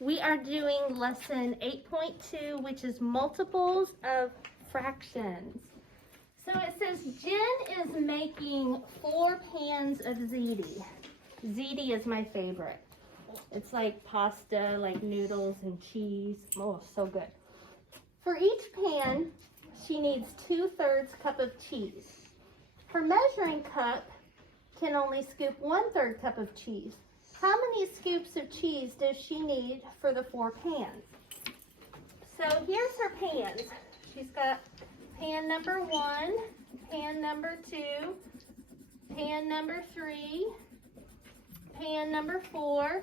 We are doing lesson 8.2, which is multiples of fractions. So it says Jen is making 4 pans of ziti. Ziti is my favorite. It's like pasta, like noodles and cheese. Oh, so good. For each pan, she needs 2/3 cup of cheese. Her measuring cup can only scoop 1/3 cup of cheese. How many scoops of cheese does she need for the 4 pans? So here's her pans. She's got pan number 1, pan number 2, pan number 3, pan number 4.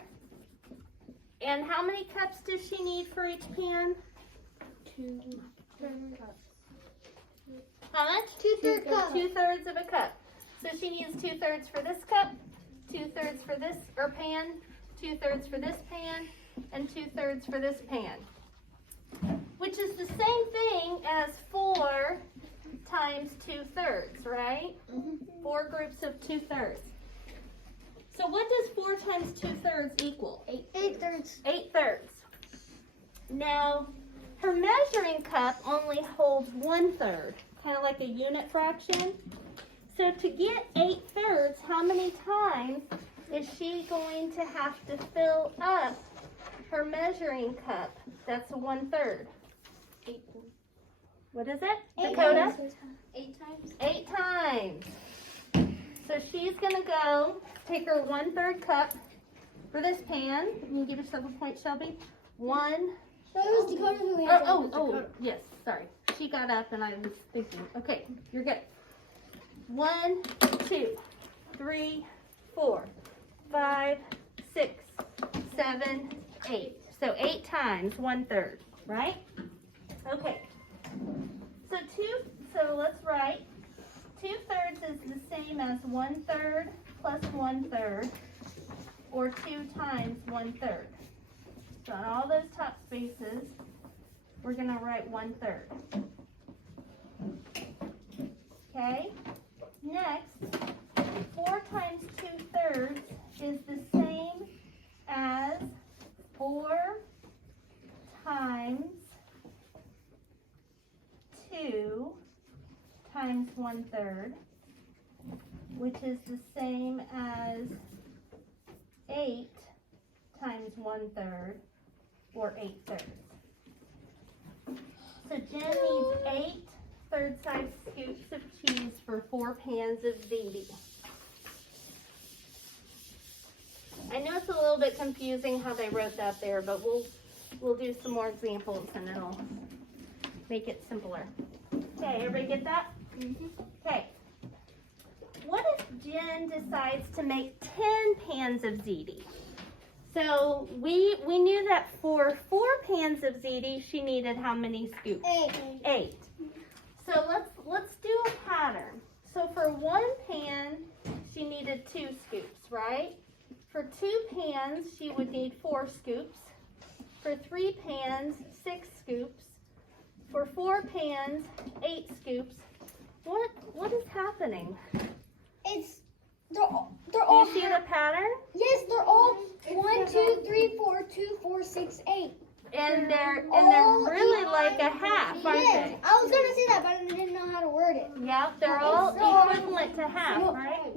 And how many cups does she need for each pan? 2 cups. How much? 2/3 cup. 2/3 of a cup. So she needs 2/3 for this cup, 2/3 for this pan, 2/3 for this pan, and 2/3 for this pan. Which is the same thing as 4 times 2/3, right? 4 groups of 2/3. So what does 4 times 2/3 equal? 8/3. 8/3. Now, her measuring cup only holds 1/3, kind of like a unit fraction. So to get 8/3, how many times is she going to have to fill up her measuring cup? That's 1/3. 8. What is it, 8 Dakota? times. 8 times. 8 times. So she's gonna go take her 1/3 cup for this pan. Can you give yourself a point, Shelby? 1. So it was Dakota who answered. Oh, yes, sorry. She got up and I was thinking. Okay, you're good. 1, 2, 3, 4, 5, 6, 7, 8. So 8 times 1/3, right? Okay. So let's write 2/3 is the same as 1/3 plus 1/3, or 2 times 1/3. So on all those top spaces, we're going to write 1/3. Okay? Next, 4 times 2/3 is the same as 4 times 2 times 1/3, which is the same as 8 times 1/3, or 8/3. So Jen needs 8 third-size scoops of cheese for 4 pans of ziti. I know it's a little bit confusing how they wrote that there, but we'll do some more examples and it'll make it simpler. Okay, everybody get that? Okay. What if Jen decides to make 10 pans of ziti? So we knew that for 4 pans of ziti, she needed how many scoops? 8. 8. So let's do a pattern. So for 1 pan, she needed 2 scoops, right? For 2 pans, she would need 4 scoops. For 3 pans, 6 scoops. For 4 pans, 8 scoops. What is happening? They're all. Do you see the pattern? Yes, they're all 1, 2, 3, 4, 2, 4, 6, 8. And they're all really like a half, aren't Yes, they? I was gonna say that, but I didn't know how to word it. Yeah, they're all equivalent to half, right?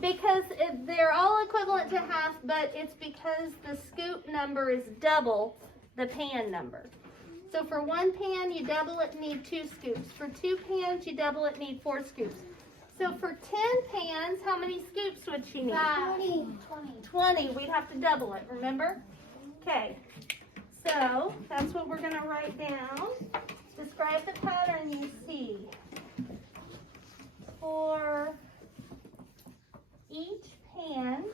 Because they're all equivalent to half, but it's because the scoop number is double the pan number. So for 1 pan, you double it, need 2 scoops. For 2 pans, you double it, need 4 scoops. So for 10 pans, how many scoops would she need? 20. We'd have to double it, remember? Okay. So that's what we're going to write down. Describe the pattern you see. For each pan,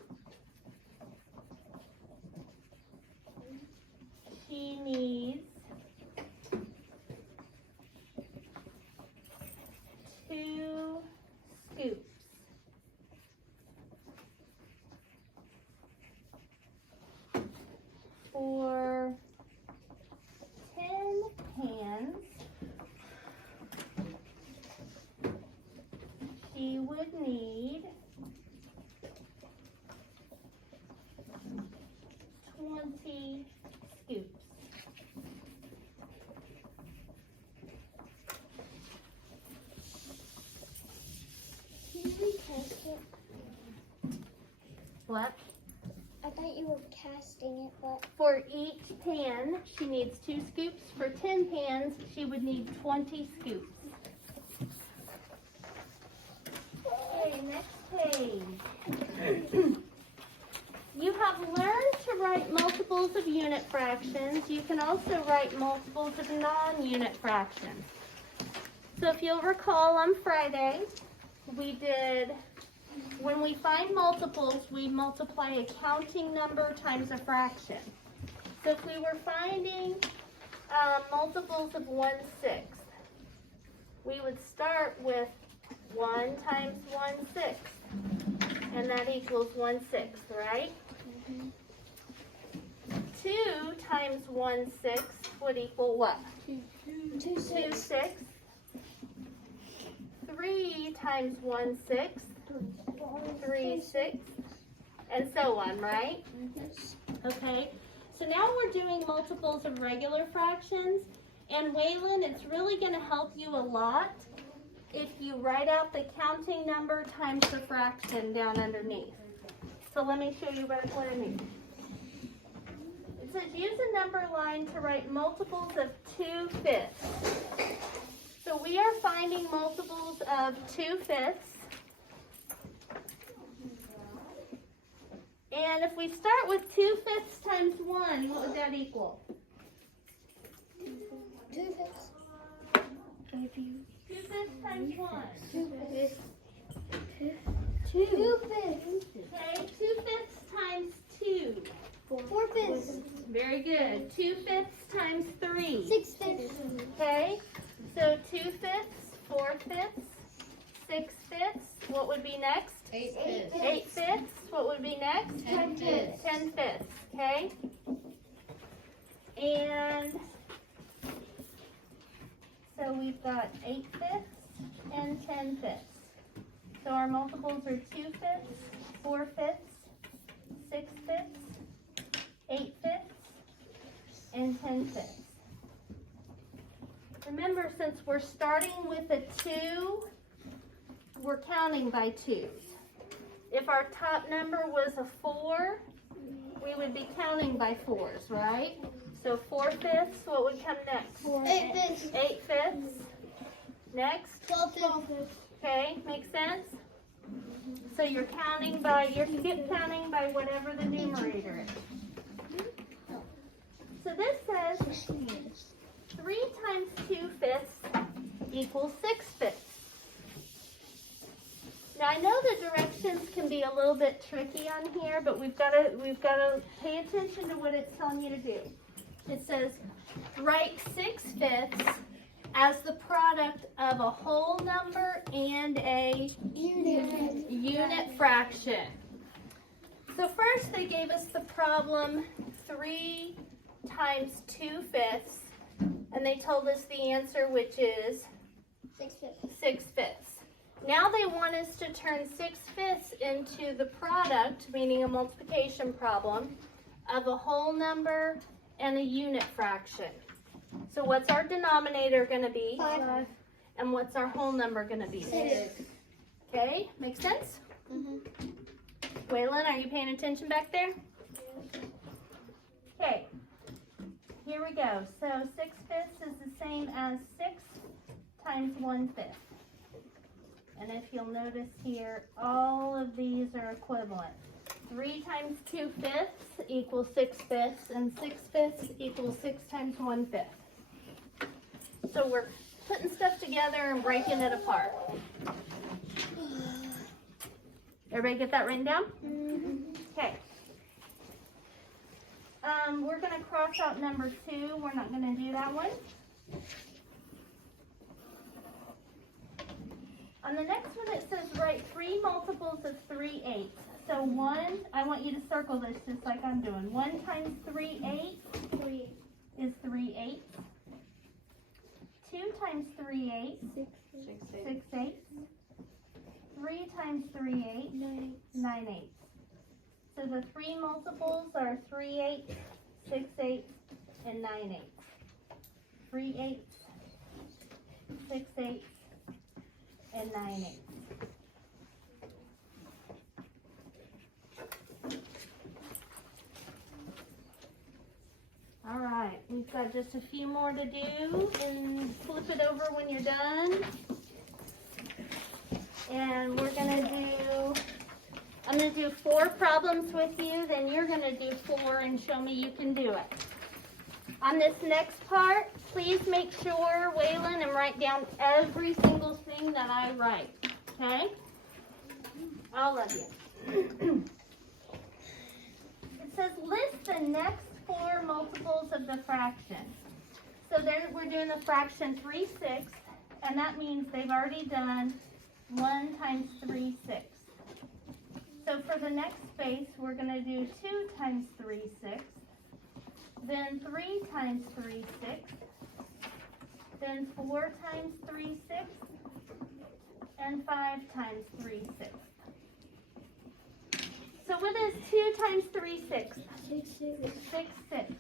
she needs 2 scoops. For 10 pans, she would need 20 scoops. What? I thought you were casting it, but For each pan, she needs 2 scoops. For 10 pans, she would need 20 scoops. Okay, next page. You have learned to write multiples of unit fractions. You can also write multiples of non-unit fractions. So if you'll recall on Friday, we did, when we find multiples, we multiply a counting number times a fraction. So if we were finding multiples of 1/6, we would start with 1 times 1/6, and that equals 1/6, right? 2 times 1/6 would equal what? 2/6. 3 times 1/6, 3/6, and so on, right? Okay, so now we're doing multiples of regular fractions, and Waylon, it's really going to help you a lot if you write out the counting number times the fraction down underneath. So let me show you what I mean. It says use a number line to write multiples of 2/5. So we are finding multiples of 2/5. And if we start with 2/5 times 1, what would that equal? 2/5. 2/5 times 1. 2/5. 2/5. Okay, 2/5 times 2. 4/5. Very good. 2/5 times 3. 6/5. Okay, so 2/5, 4/5, 6/5. What would be next? 8/5. 8/5. What would be next? 10/5. 10/5. Okay. And so we've got 8/5 and 10/5. So our multiples are 2/5, 4/5, 6/5, 8/5, and 10/5. Remember, since we're starting with a 2, we're counting by 2s. If our top number was a 4, we would be counting by 4s, right? So 4/5, what would come next? 8/5. 8/5. Next. 12/5. Okay, makes sense? So you're skip counting by whatever the numerator is. So this says 3 times 2/5 equals 6/5. Now I know the directions can be a little bit tricky on here, but we've got to pay attention to what it's telling you to do. It says write 6/5 as the product of a whole number and a unit fraction. So first they gave us the problem 3 times 2/5, and they told us the answer, which is 6/5. Now they want us to turn 6/5 into the product, meaning a multiplication problem, of a whole number and a unit fraction. So what's our denominator going to be? 5. And what's our whole number going to be? 6. Okay, makes sense? Waylon, are you paying attention back there? Okay, here we go. So 6/5 is the same as 6 times 1/5. And if you'll notice here, all of these are equivalent. 3 times 2/5 equals 6/5, and 6/5 equals 6 times 1/5. So we're putting stuff together and breaking it apart. Everybody get that written down? Okay. We're going to cross out number 2. We're not going to do that one. On the next one, it says write 3 multiples of 3/8. So 1, I want you to circle this just like I'm doing. 1 times 3/8 is 3/8. 2 times 3/8, 6/8. 3 times 3/8, 9/8. So the 3 multiples are 3/8, 6/8, and 9/8. 3/8, 6/8, and 9/8. All right, we've got just a few more to do, and flip it over when you're done. And I'm gonna do 4 problems with you, then you're gonna do 4 and show me you can do it. On this next part, please make sure, Waylon, and write down every single thing that I write, okay? All of you. It says list the next 4 multiples of the fraction. So then we're doing the fraction 3/6, and that means they've already done 1 times 3/6. So for the next space, we're going to do 2 times 3/6, then 3 times 3/6, then 4 times 3/6, and 5 times 3/6. So what is 2 times 3/6? 6/6.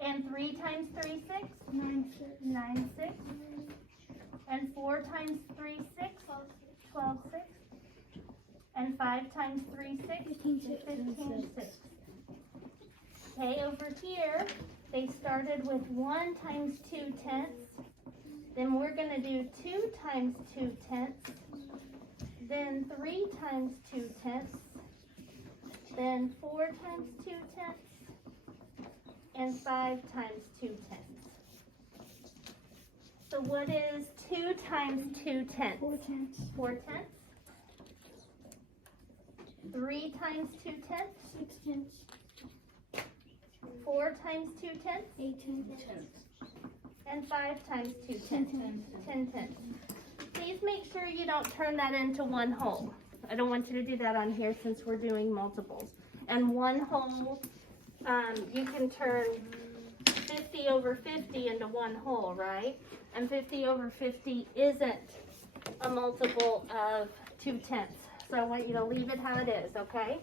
And 3 times 3/6? 9/6. And 4 times 3/6? 12/6. And 5 times 3/6? 15/6. Okay, over here, they started with 1 times 2/10. Then we're going to do 2 times 2/10. Then 3 times 2/10. Then 4 times 2/10. And 5 times 2/10. So what is 2 times 2/10? 4/10. 3 times 2/10? 6/10. 4 times 2/10? 8/10. And 5 times 2/10? 10/10. Please make sure you don't turn that into one whole. I don't want you to do that on here since we're doing multiples. And one whole, you can turn 50 over 50 into one whole, right? And 50 over 50 isn't a multiple of 2/10. So I want you to leave it how it is, okay?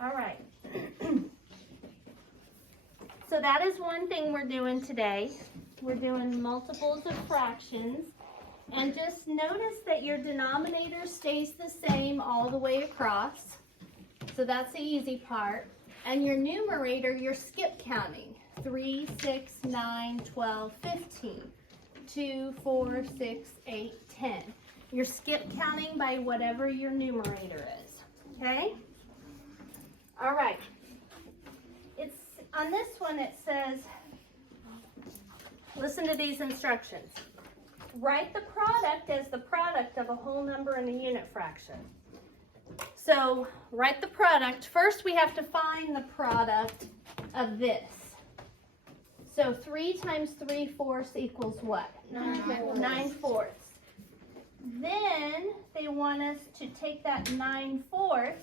All right. So that is one thing we're doing today. We're doing multiples of fractions. And just notice that your denominator stays the same all the way across. So that's the easy part. And your numerator, you're skip counting. 3, 6, 9, 12, 15. 2, 4, 6, 8, 10. You're skip counting by whatever your numerator is. Okay? All right. It's on this one it says, listen to these instructions. Write the product as the product of a whole number and a unit fraction. So write the product. First we have to find the product of this. So 3 times 3/4 equals what? 9/4. Then they want us to take that 9/4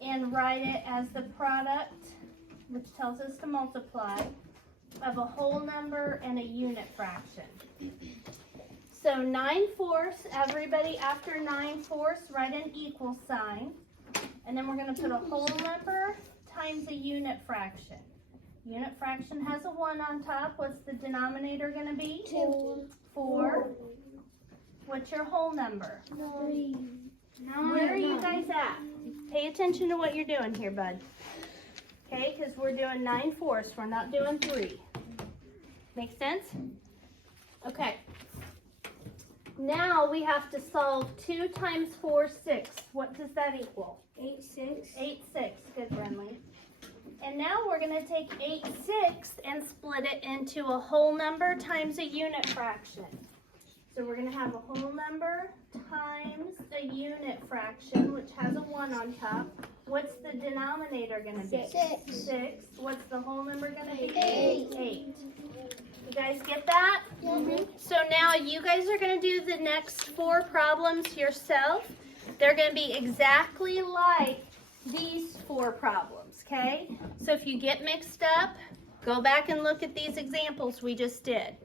and write it as the product, which tells us to multiply, of a whole number and a unit fraction. So 9/4, everybody after 9/4, write an equal sign. And then we're going to put a whole number times a unit fraction. Unit fraction has a 1 on top. What's the denominator going to be? 2. 4. What's your whole number? 3. Where are you guys at? Pay attention to what you're doing here, bud. Okay, because we're doing 9/4. We're not doing 3. Make sense? Okay. Now we have to solve 2 times 4, 6. What does that equal? 8/6. 8/6. Good, Brenly. And now we're going to take 8/6 and split it into a whole number times a unit fraction. So we're going to have a whole number times a unit fraction, which has a 1 on top. What's the denominator going to be? 6. 6. What's the whole number going to be? 8. 8. You guys get that? Mm-hmm. So now you guys are going to do the next 4 problems yourself. They're going to be exactly like these 4 problems, okay? So if you get mixed up, go back and look at these examples we just did.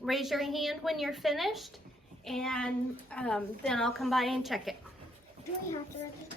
Raise your hand when you're finished, and then I'll come by and check it. Do we have to repeat?